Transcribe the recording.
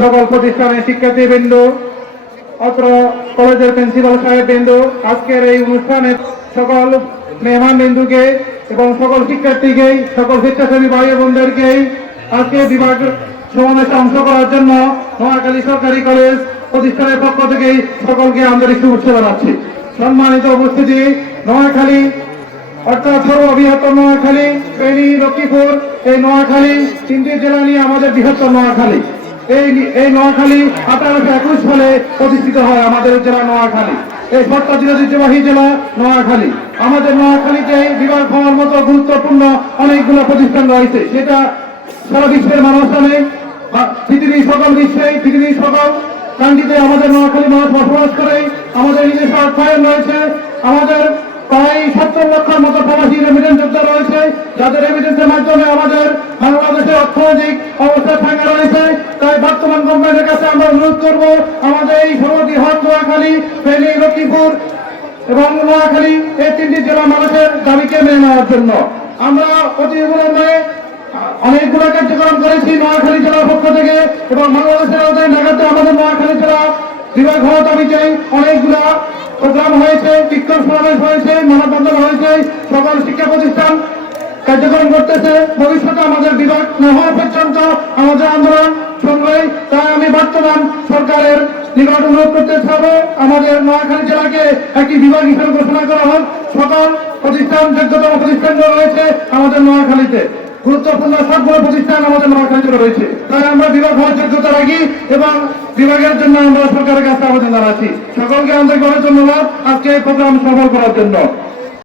সকল প্রতিষ্ঠানের শিক্ষার্থীবৃন্দ, অত্র কলেজের প্রিন্সিপাল সাহেব বিন্দু আজকের এই অনুষ্ঠানে সকল মেহমান বিন্দুকে এবং সকল শিক্ষার্থীকে, সকল স্বেচ্ছাসেবী ভাই বোনদেরকে আজকে বিভাগ সমাবেশে অংশ করার জন্য নোয়াখালী সরকারি কলেজ প্রতিষ্ঠানের পক্ষ থেকে সকলকে আন্তরিক শুভেচ্ছা জানাচ্ছি। সম্মানিত উপস্থিতি, নোয়াখালী, অর্থাৎ সর্ব বৃহত্তর নোয়াখালী, ফেনী, লক্ষ্মীপুর, এই নোয়াখালী তিনটি জেলা নিয়ে আমাদের বৃহত্তর নোয়াখালী। এই এই নোয়াখালী আঠারোশো একুশ সালে প্রতিষ্ঠিত হয় আমাদের জেলা নোয়াখালী। এই সরকার ঐতিহ্যবাহী জেলা নোয়াখালী। আমাদের নোয়াখালীতে বিভাগ হওয়ার মতো গুরুত্বপূর্ণ অনেকগুলো প্রতিষ্ঠান রয়েছে। সেটা সারা বিশ্বের মানুষ জানে পৃথিবীর সকল বিশ্বে, পৃথিবীর সকল কান্ট্রিতে আমাদের নোয়াখালী মানুষ বসবাস করে। আমাদের নিজস্ব অর্থায়ন রয়েছে। আমাদের অর্থনৈতিক অবস্থা থাকা রয়েছে, তাই বর্তমান গভর্নমেন্টের কাছে আমরা অনুরোধ করব, আমাদের এই সর্ববৃহৎ নোয়াখালী, ফেনী, লক্ষ্মীপুর এবং নোয়াখালী, এই তিনটি জেলার মানুষের দাবিকে মেনে নেওয়ার জন্য। আমরা অতি অনেকগুলো কার্যক্রম করেছি নোয়াখালী জেলার পক্ষ থেকে এবং বাংলাদেশের আওতায় ঢাকাতে আমাদের নোয়াখালী জেলা বিভাগ হওয়া দাবিতে অনেকগুলা প্রোগ্রাম হয়েছে, বিক্ষোভ সমাবেশ হয়েছে মানববন্ধন হয়েছে সকল শিক্ষা প্রতিষ্ঠান কার্যক্রম করতেছে, ভবিষ্যতে আমাদের বিভাগ না হওয়া পর্যন্ত আমাদের আন্দোলন সংগ্রামী তাই আমি বর্তমান সরকারের নিকট অনুরোধ করতে চাবো আমাদের নোয়াখালী জেলাকে একটি বিভাগ হিসেবে ঘোষণা করা হোক। সকল প্রতিষ্ঠান, যোগ্যতম প্রতিষ্ঠানগুলো রয়েছে আমাদের নোয়াখালীতে, গুরুত্বপূর্ণ সবগুলো প্রতিষ্ঠান আমাদের নোয়াখালীতে রয়েছে। তাই আমরা বিভাগ হওয়ার যোগ্যতা রাখি এবং বিভাগের জন্য আমরা সরকারের কাছে আবেদন জানাচ্ছি। সকলকে আন্তরিকভাবে ধন্যবাদ। আজকে এই প্রোগ্রাম সফল করার জন্য।